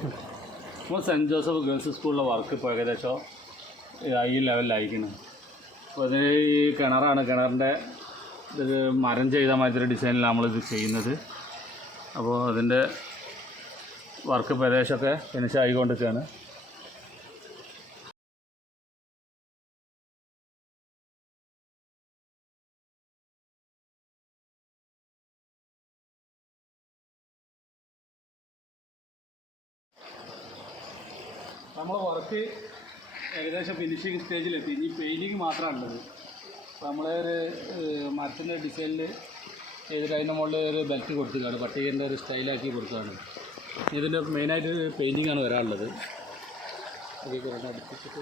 നമ്മൾ cent Joseph girls സ്കൂളിലെ work ഇപ്പോൾ ഏകദേശം ഈ ലെവലിലായിരിക്കണം. അപ്പോൾ അതിന് ഈ കിണറാണ്, കിണറിൻ്റെ ഇത് മരം ചെയ്ത മാതിരി ഡിസൈനിലാണ് നമ്മളിത് ചെയ്യുന്നത്. അപ്പോൾ അതിൻ്റെ വർക്ക് ഇപ്പോൾ ഏകദേശമൊക്കെ ഫിനിഷ് ആയിക്കൊണ്ടിരിക്കുകയാണ്. നമ്മൾ വർക്ക് ഏകദേശം ഫിനിഷിങ് സ്റ്റേജിലെത്തി. ഇനി പെയിൻറ്റിങ് മാത്രമാണുള്ളത്. അപ്പോൾ നമ്മളെ ഒരു മരത്തിൻ്റെ ഡിസൈനിൽ ചെയ്തിട്ട് അതിൻ്റെ മുകളിൽ ഒരു ബെൽറ്റ് കൊടുത്തതാണ്, പട്ടികൻ്റെ ഒരു സ്റ്റൈലാക്കി കൊടുത്തതാണ്. ഇതിൻ്റെ മെയിനായിട്ട് പെയിൻറ്റിങ്ങാണ് വരാനുള്ളത്. അടുപ്പിച്ചിട്ട്